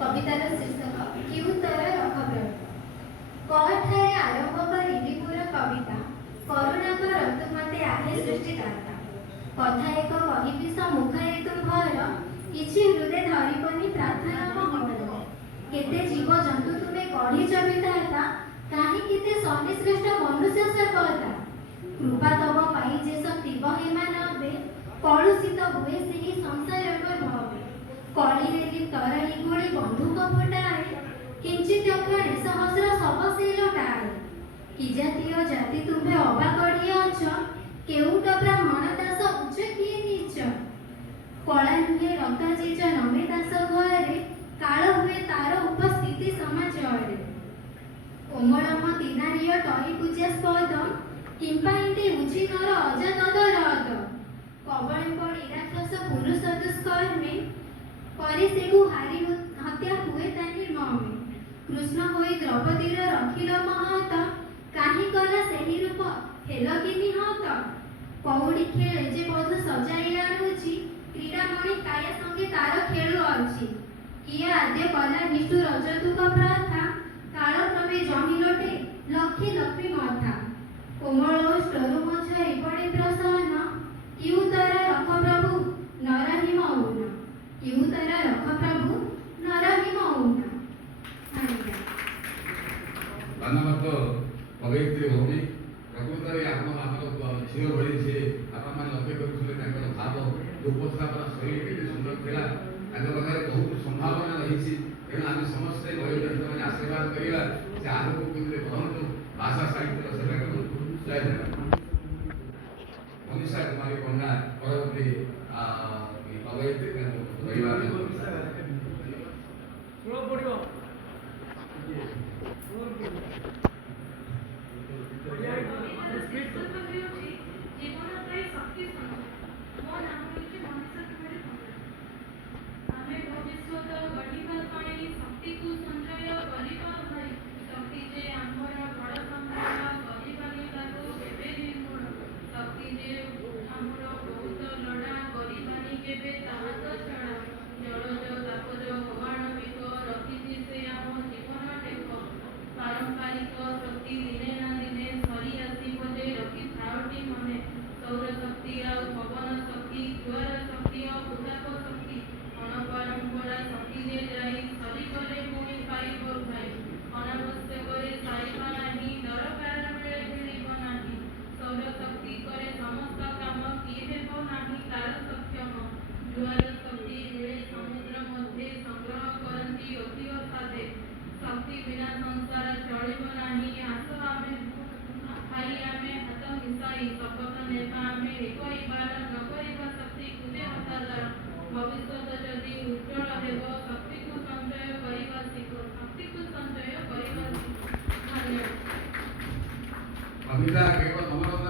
कवितार शीर्षक किउतर रखब्रत कठारे आरंभ करी पूरा कविता करुणा करतु मते आहे सृष्टिकर्ता कथा एक कहिबी मुखरे तुम्भर किछि हृदय धरिबनी प्रार्थना महोदय केते जीव जंतु तुमे कढ़ी विधाता काहे केते सनिश्रेष्ठ मनुष्य सर्वदा कृपा तब पाई जे शक्ति बहे मानवे कलुषित हुए ସେହି ସଂସାରର ଭାବେ କଳିରେ ତରଳି ଗୋଳି ବନ୍ଧୁକ ଫୁଟାଏ କିଞ୍ଚିତ କ୍ଷଣେ ସହସ୍ର ଶବ ସେ ଲଟାଏ କି ଜାତୀୟ ଜାତି ତୁମେ ଅବା କଢ଼ିଅଛ କେଉଟ ବ୍ରାହ୍ମଣ ଦାସ ଉଚ୍ଚ କିଏ ନିଚ କଳା ନୁହେଁ ରକ୍ତ ଚିଜ ନମେ ଦାସ ଘରେ କାଳ ହୁଏ ତାର ଉପସ୍ଥିତି ସମାଜରେ କୋମଳମତି ନାରୀୟ ଟହି ପୂଜାସ୍ପଦ କିମ୍ବା ଇନ୍ଦେ ଉଚିତର ଅଜାତଦରଦ कबळे पड़ी राक्षस पुरुष दुष्कर्मे परे सेगु हारी हत्या हुए तानि ममे कृष्ण होई द्रौपदीर रखिल महत काहे कला सेही रूप हेल कि निहत कौड़ी खेले जे बोध सजाई आनुची क्रीडामणि काया संगे तार खेलु अछि किया आद्य कला निष्ठुर रजतुक प्रथा कालक्रमे जमी लोटे लक्षी लक्ष्मी मथा कोमल स्टरु मछाई पड़े प्रसन्न किउतर रख प्रभु नरहि मौन किउतर रख प्रभु नरहि मौन धन्यवाद कवयित्री भौमी प्रकृतरे आत्मा झील भली से आप लक्ष्य कर भाव उपस्थापना शैली के सुंदर था पाखे बहुत संभावना रही तेणु आम समस्ते वयोज्येष्ठ आशीर्वाद करवा से आगक केमती बढ़ु भाषा साहित्य सेवा करूँ जय धन्यवाद मनीषा कुमारी पंडा परवर्ती कवयित्री परिवार कविता केवल मनोरंजन